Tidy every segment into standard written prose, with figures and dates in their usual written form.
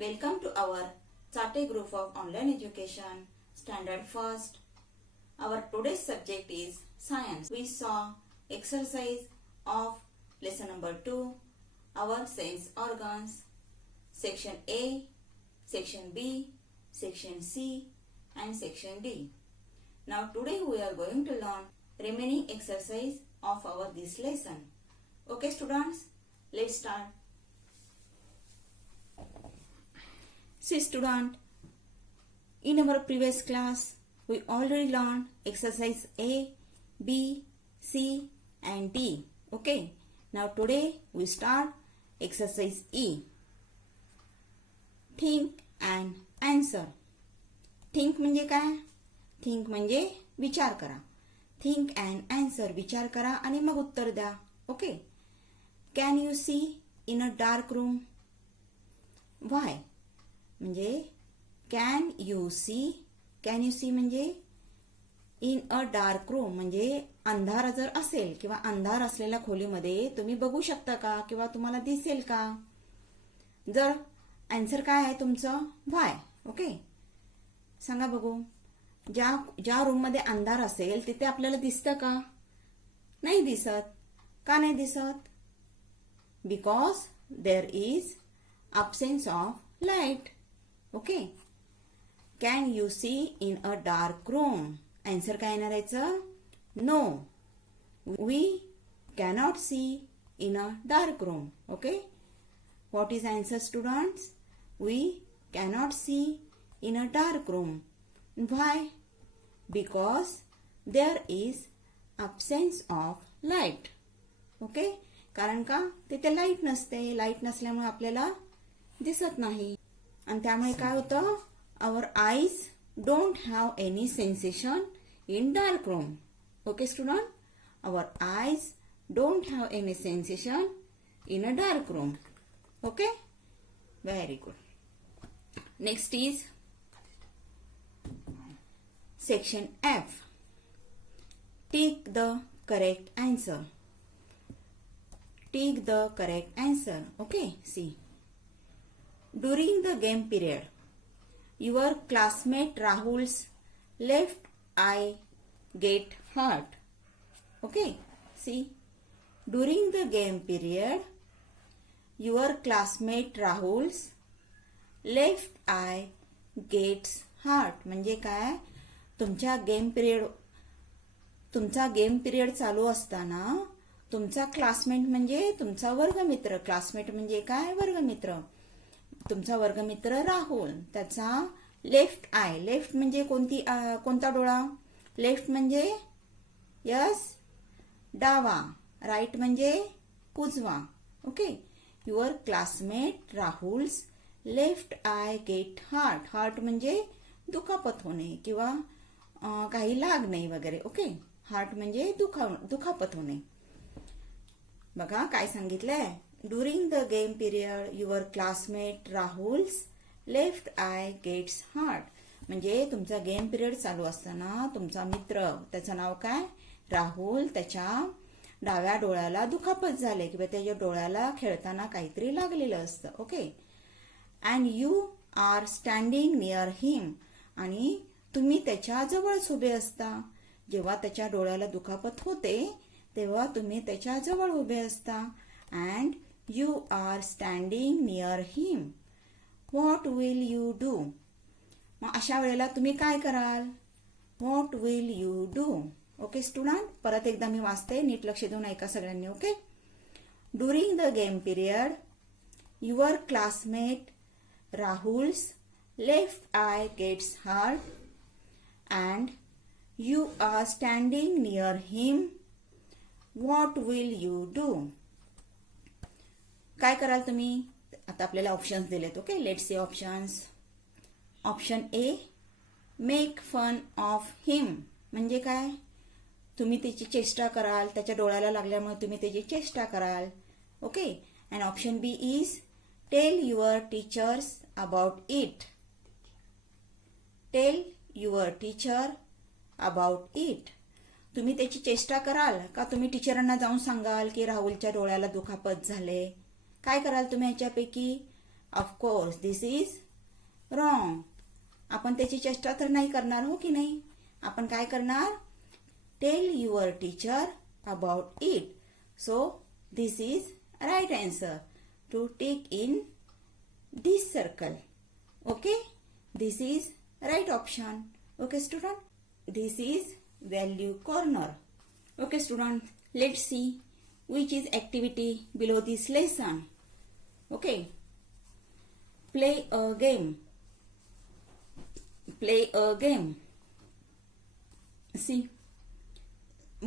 Welcome to our Chate group of online education, standard first. Our today's subject is science. We saw exercise of lesson number 2, our sense organs, section A, section B, section C and section D. Now today we are going to learn remaining exercise of our this lesson. Okay students, let's start. See student, in our previous class we already learned exercise A, B, C and D. Okay, now today we start exercise E. Think and answer. Think म्हणजे काय? Think म्हणजे विचार करा. Think and answer, विचार करा आणि मग उत्तर द्या. Okay. Can you see in a dark room? Why? म्हणजे can you see म्हणजे in a dark room म्हणजे अंधार जर असेल किंवा अंधार असलेल्या खोलीमध्ये तुम्ही बघू शकता का किंवा तुम्हाला दिसेल का? जर आन्सर काय आहे तुमचं? व्हाय. ओके, सांगा बघू. ज्या रूम मध्ये अंधार असेल तिथे आपल्याला दिसतं का? नाही दिसत. का नाही दिसत? Because there is absence of light. Okay. Can you see in a dark room? Answer काय येणार याचं? No, we cannot see in a dark room. Okay, what is answer students? We cannot see in a dark room. Why? Because there is absence of light. Okay, कारण का तिथे light नसते. Light नसल्यामुळे आपल्याला दिसत नाही आणि त्यामुळे काय होतं? Our eyes don't have any sensation in dark room. Okay student, our eyes don't have any sensation in a dark room. Okay, very good. Next is section F. Take the correct answer. Take the correct answer. Okay, see. During the game period, your classmate Rahul's left eye get hurt. Okay, see. During the game period, your classmate Rahul's left eye gets hurt. म्हणजे काय? तुमचा game period चालू असताना तुमचा classmate म्हणजे तुमचा वर्गमित्र. Classmate म्हणजे काय? वर्गमित्र. तुमचा वर्गमित्र राहुल, त्याचा लेफ्ट आय. लेफ्ट म्हणजे कोणता डोळा? लेफ्ट म्हणजे यस डावा, राईट म्हणजे उजवा. Okay, your classmate Rahul's left eye get hurt. Hurt म्हणजे दुखापत होणे किंवा काही लागणे वगैरे. ओके, हार्ट म्हणजे दुखापत होणे. बघा काय सांगितलंय? During the game period your classmate Rahul's left eye gets hurt. म्हणजे तुमचा गेम पिरियड चालू असताना तुमचा मित्र, त्याचं नाव काय? राहुल, त्याच्या डाव्या डोळ्याला दुखापत झाले किंवा त्याच्या डोळ्याला खेळताना काहीतरी लागलेलं असतं. Okay, and you are standing near him. आणि तुम्ही त्याच्या जवळच उभे असता. जेव्हा त्याच्या डोळ्याला दुखापत होते तेव्हा तुम्ही त्याच्या जवळ उभे असता. And you are standing near him. What will you do? मग अशा वेळेला तुम्ही काय कराल? What will you do? Okay student, परत एकदा मी वाचते, नीट लक्ष देऊन ऐका सगळ्यांनी. Okay. During the game period your classmate Rahul's left eye gets hurt and you are standing near him. What will you do? काय कराल तुम्ही? आता आपल्याला ऑप्शन्स दिलेत. Okay, let's see options. Option A, make fun of him. म्हणजे काय? तुम्ही त्याची चेष्टा कराल. त्याच्या डोळ्याला लागल्यामुळे तुम्ही त्याची चेष्टा कराल. Okay. And option B is tell your teachers about it. Tell your teacher about it. तुम्ही त्याची चेष्टा कराल का तुम्ही टीचरांना जाऊन सांगाल की राहुलच्या डोळ्याला दुखापत झाले? काय कराल तुम्ही याच्यापैकी? Of course this is wrong. आपण त्याची चेष्टा तर नाही करणार, हो की नाही. आपण काय करणार, tell your teacher about it. So this is right answer to tick in this circle. Okay, this is right option. Okay student, this is value corner. Okay student, let's see which is activity below this lesson. Okay, play a game. Play a game. See,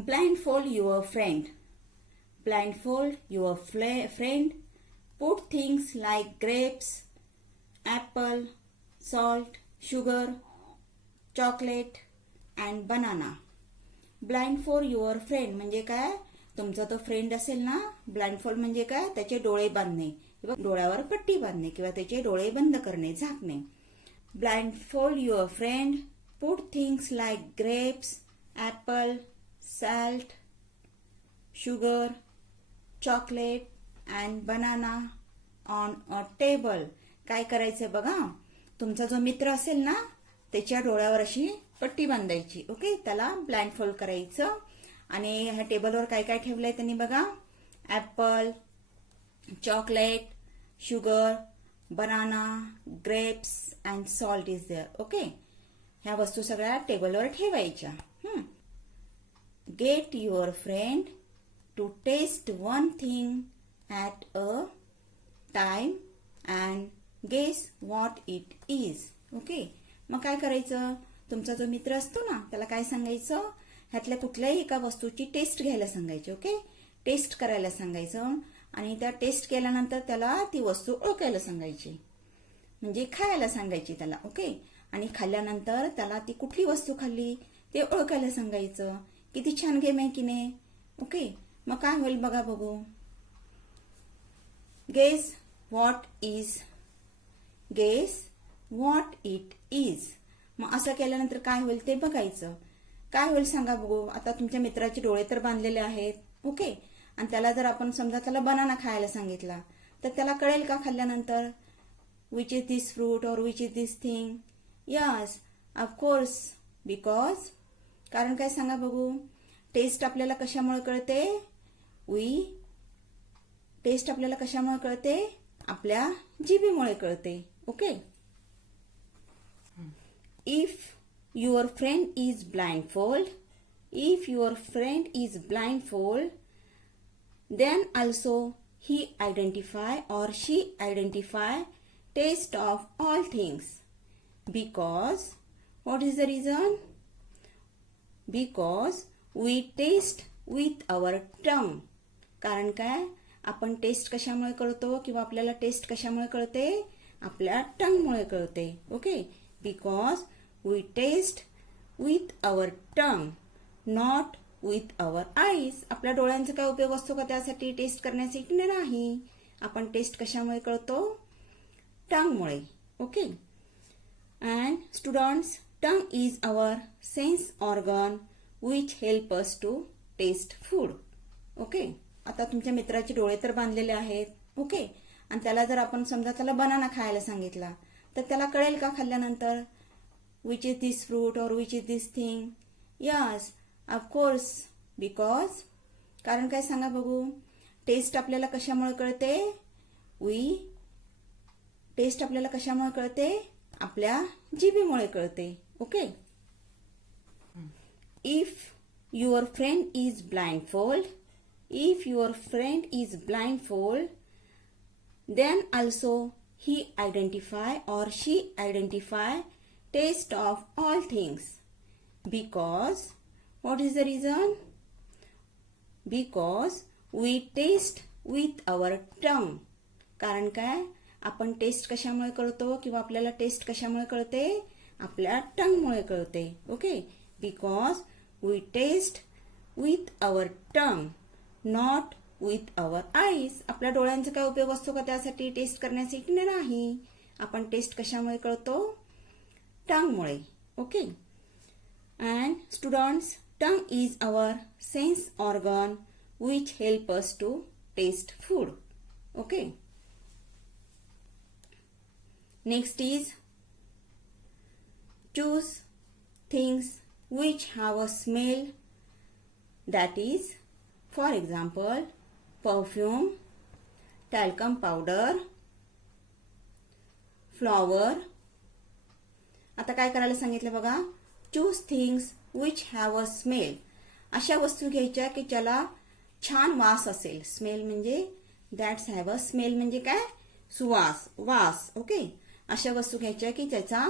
blindfold your friend. Blindfold your friend. Put things like grapes, apple, salt, sugar, chocolate and banana. Blindfold your friend म्हणजे काय, तुमचा तो friend असेल ना, blindfold म्हणजे काय, त्याचे डोळे बांधणे किंवा डोळ्यावर पट्टी बांधणे किंवा त्याचे डोळे बंद करणे, झाकणे. Blindfold your friend. Put things like grapes, apple, salt, sugar, chocolate and banana on a table. काय करायचं बघा, तुमचा जो मित्र असेल ना, त्याच्या डोळ्यावर अशी पट्टी बांधायची. ओके, त्याला ब्लाइंडफोल्ड करायचं. आणि ह्या टेबलवर काय काय ठेवलंय त्यांनी बघा, apple, chocolate, sugar, banana, grapes and salt is there. Okay, ह्या वस्तू सगळ्या टेबलवर ठेवायच्या. Get your friend to taste one thing at a time and guess what it is. Okay, मग काय करायचं, तुमचा जो मित्र असतो ना, त्याला काय सांगायचं, ह्यातल्या कुठल्याही एका वस्तूची टेस्ट घ्यायला सांगायची. ओके, टेस्ट करायला सांगायचं आणि त्या टेस्ट केल्यानंतर त्याला ती वस्तू ओळखायला सांगायची, म्हणजे खायला सांगायची त्याला. ओके, आणि खाल्ल्यानंतर त्याला ती कुठली वस्तू खाल्ली ते ओळखायला सांगायचं. किती छान गेम आहे की नाही. ओके, मग काय होईल बघा, बघू. Guess what is. Guess what it is. मग असं केल्यानंतर काय होईल ते बघायचं. काय होईल सांगा बघू. आता तुमच्या मित्राचे डोळे तर बांधलेले आहेत. ओके, आणि त्याला जर आपण समजा त्याला बनाना खायला सांगितला तर त्याला कळेल का खाल्ल्यानंतर, विच इज दिस फ्रूट और which is this thing. Yes, of course, because, कारण काय सांगा बघू, टेस्ट आपल्याला कशामुळे कळते, टेस्ट आपल्याला कशामुळे कळते, आपल्या जिभेमुळे कळते. Okay, if your friend is blindfold, if your friend is blindfold, then also he identify or she identify taste of all things. Because, what is the reason? Because we taste with our tongue. कारण काय, आपण taste कशामुळे कळतो किंवा आपल्याला taste कशामुळे कळते, आपल्या टंगमुळे कळते. Okay, because we taste with our tongue, not with our eyes. आपल्या डोळ्यांचा काय उपयोग असतो का त्यासाठी, टेस्ट करण्यासाठी नाही. आपण टेस्ट कशामुळे कळतो, टंगमुळे. Okay, and students, tongue is our sense organ which help us to taste food. Okay, आता तुमच्या मित्राचे डोळे तर बांधलेले आहेत. ओके, आणि त्याला जर आपण समजा त्याला बनाना खायला सांगितला तर त्याला कळेल का खाल्ल्यानंतर, विच इज दिस फ्रूट और which is this thing. Yes, of course, because, कारण काय सांगा बघू, टेस्ट आपल्याला कशामुळे कळते, टेस्ट आपल्याला कशामुळे कळते, आपल्या जिभेमुळे कळते. Okay, if your friend is blindfold, if your friend is blindfold, then also he identify or she identify taste of all things. Because, what is the reason? Because we taste with our tongue. कारण काय, आपण taste कशामुळे कळतो किंवा आपल्याला taste कशामुळे कळते, आपल्या टंगमुळे कळते. Okay, because we taste with our tongue, not with our eyes. आपल्या डोळ्यांचा काय उपयोग असतो का त्यासाठी, टेस्ट करण्यासाठी नाही. आपण टेस्ट कशामुळे कळतो, टंगमुळे. Okay, and students, tongue is our sense organ which help us to taste food. Okay, Next is choose things which have a smell. That is, for example, perfume, talcum powder, flower. आता काय करायला सांगितलं बघा, choose things which have a smell. अशा वस्तू घ्यायच्या की ज्याला छान वास असेल. स्मेल म्हणजे दॅट्स हॅव अ स्मेल म्हणजे काय, सुवास, वास. ओके, अशा वस्तू घ्यायच्या की ज्याचा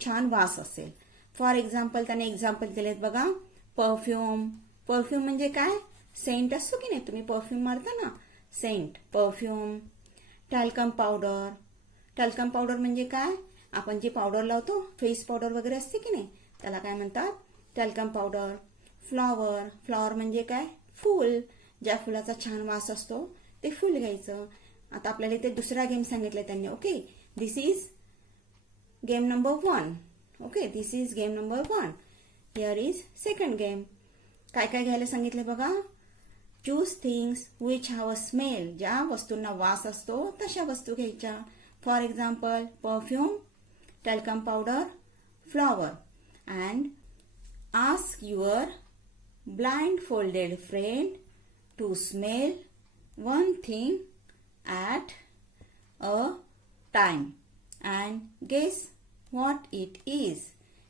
छान वास असेल. फॉर एक्झाम्पल त्याने एक्झाम्पल दिलेत बघा, परफ्यूम. परफ्यूम म्हणजे काय, सेंट असतो की नाही, तुम्ही परफ्यूम मारता ना, scent, perfume. Talcum powder. Talcum powder म्हणजे काय, आपण जी पावडर लावतो, फेस पावडर वगैरे असते की नाही, त्याला काय म्हणतात, टॅल्कम पावडर. फ्लॉवर. फ्लॉवर म्हणजे काय, फूल. ज्या फुलाचा छान वास असतो ते फूल घ्यायचं. आता आपल्याला इथे दुसरा गेम सांगितला त्यांनी. Okay, this is game number 1. Okay, this is game number 1. Here is second game. काय काय घ्यायला सांगितले बघा, choose things which have a smell. ज्या वस्तूंना वास असतो तशा वस्तू घ्यायच्या. For example, perfume, talcum powder, flower. And ask your blindfolded friend to smell one thing at a time and guess what it is.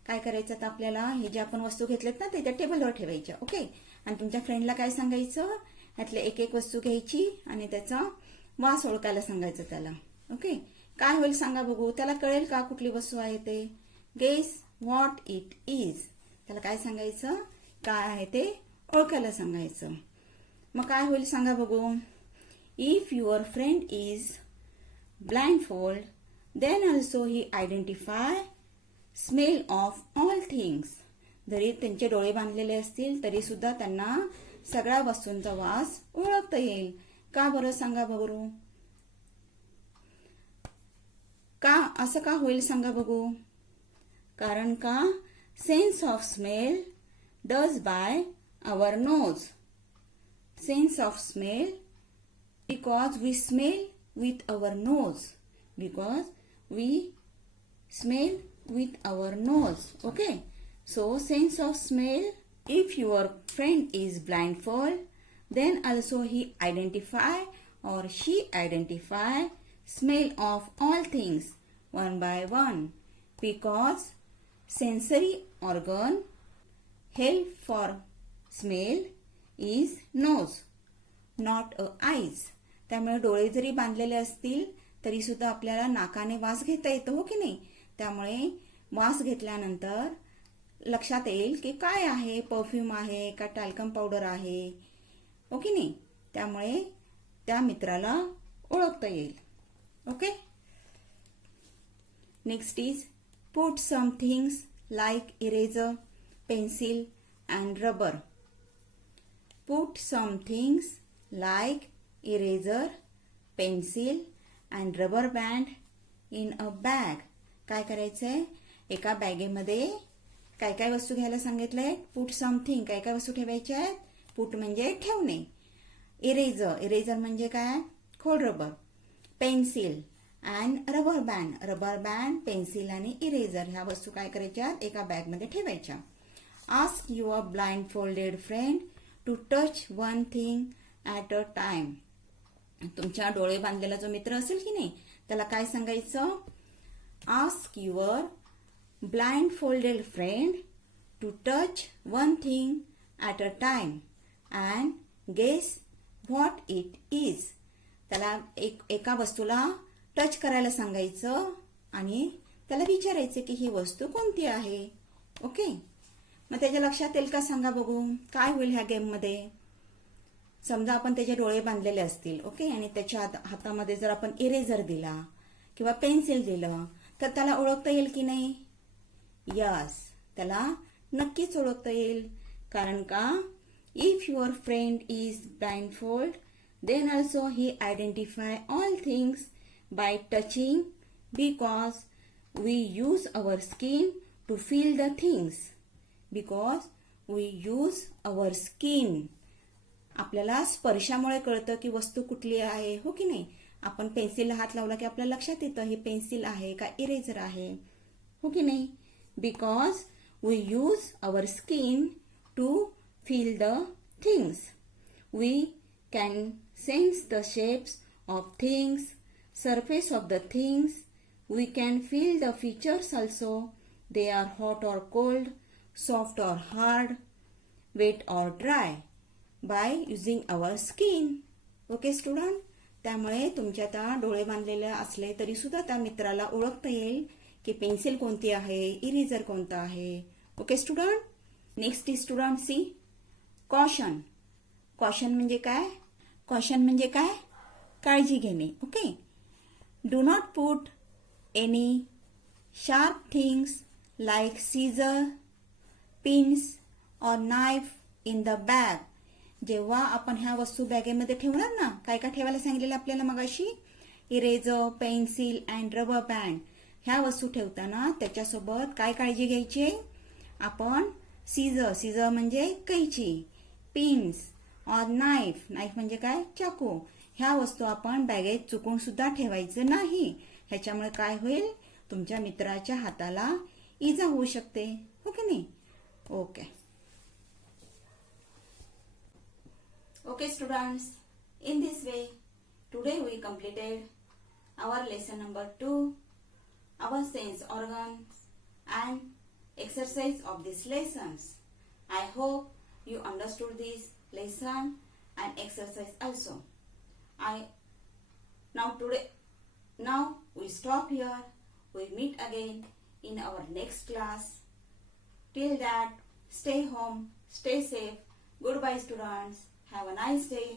काय करायचं आता आपल्याला, हे जे आपण वस्तू घेतलेत ना ते त्या टेबलवर ठेवायच्या. ओके, आणि तुमच्या फ्रेंडला काय सांगायचं, यातले एक एक वस्तू घ्यायची आणि त्याचा वास ओळखायला सांगायचं त्याला. ओके, काय होईल सांगा बघू, त्याला कळेल का कुठली वस्तू आहे ते. Guess what it is. त्याला काय सांगायचं, काय आहे ते ओळखायला सांगायचं. मग काय होईल सांगा बघू. If your friend is blindfold, then also he identify smell of all things. जरी त्यांचे डोळे बांधलेले असतील तरी सुद्धा त्यांना सगळ्या वस्तूंचा वास ओळखता येईल. का बरं सांगा बघू, का असं का होईल सांगा बघू. कारण का, sense of smell does by our nose. Sense of smell because we smell with our nose, because we smell with our nose. Okay, so sense of smell, if your friend is blindfold, then also he identify or she identify smell of all things one by one, because sensory organ help for smell is nose, not a eyes. त्यामुळे डोळे जरी बांधलेले असतील तरी सुद्धा आपल्याला नाकाने वास घेता येतो, हो की नाही. त्यामुळे वास घेतल्यानंतर लक्षात येईल की काय आहे, परफ्यूम आहे का टॅल्कम पावडर आहे, हो की नाही. त्यामुळे त्या मित्राला ओळखता येईल. Okay, next is put some things like eraser, pencil and rubber. Put some things like eraser, pencil and rubber band in a bag. काय करायचंय, एका बॅगेमध्ये काय काय वस्तू घ्यायला सांगितलंय. पुट समथिंग, काय काय वस्तू ठेवायच्या आहेत. पुट म्हणजे ठेवणे. इरेजर, इरेजर म्हणजे काय, खोडरबर. Pencil and rubber band, rubber band, pencil आणि इरेजर ह्या वस्तू काय करायच्या, एका बॅगमध्ये ठेवायच्या. Ask your blind folded friend to touch one thing at a time. तुमच्या डोळे बांधलेला जो मित्र असेल की नाही त्याला काय सांगायचं, ask your blind folded friend to touch one thing at a time and guess what it is. त्याला एका वस्तूला टच करायला सांगायचं आणि त्याला विचारायचं की ही वस्तू कोणती आहे. ओके, मग त्याच्या लक्षात येईल का सांगा बघू, काय होईल ह्या गेममध्ये. समजा आपण त्याचे डोळे बांधलेले असतील, ओके, आणि त्याच्या हातामध्ये जर आपण इरेजर दिला किंवा पेन्सिल दिलं तर त्याला ओळखता येईल की नाही. यस, त्याला नक्कीच ओळखता येईल. कारण का, if your friend is blindfold then also he identify all things by touching, because we use our skin to feel the things. Because we use our skin. आपल्याला स्पर्शामुळे कळतं की वस्तू कुठली आहे, हो की नाही. आपण पेन्सिलला हात लावला की आपल्या लक्षात येतं हे पेन्सिल आहे का इरेजर आहे, हो की नाही? Because we use our skin to feel the things. We can sense the shapes of things, surface of the things. We can feel the features also. They are hot or cold, soft or hard, wet or dry by using our skin. Okay student? त्यामुळे तुमच्या आता डोळे बांधलेले असले तरी सुद्धा त्या मित्राला ओळखता येईल की पेन्सिल कोणती आहे, इरेजर कोणता आहे. Okay student? Next is student see caution. Caution म्हणजे काय? कॉशन म्हणजे काय? काळजी घेणे. Okay. Do not put any sharp things like scissor, pins or knife in the bag. जेव्हा आपण ह्या वस्तू बॅगेमध्ये ठेवणार ना, काय काय ठेवायला सांगितलेलं आपल्याला मगाशी? Eraser, pencil and rubber band. ह्या वस्तू ठेवताना त्याच्यासोबत काय काळजी घ्यायची? आपण सीझर म्हणजे कैची, पिन्स और नाईफ म्हणजे काय? चाकू. ह्या वस्तू आपण बॅगेत चुकून सुद्धा ठेवायचं नाही. ह्याच्यामुळे काय होईल? तुमच्या मित्राच्या हाताला इजा होऊ शकते, हो की नाही? Okay. Okay students, in this way today we completed our lesson number 2, our sense organs and exercise of these lessons. I hope you understood this lesson and exercise also. Now we stop here. We meet again in our next class. Till that, stay home, stay safe. Goodbye students. Have a nice day.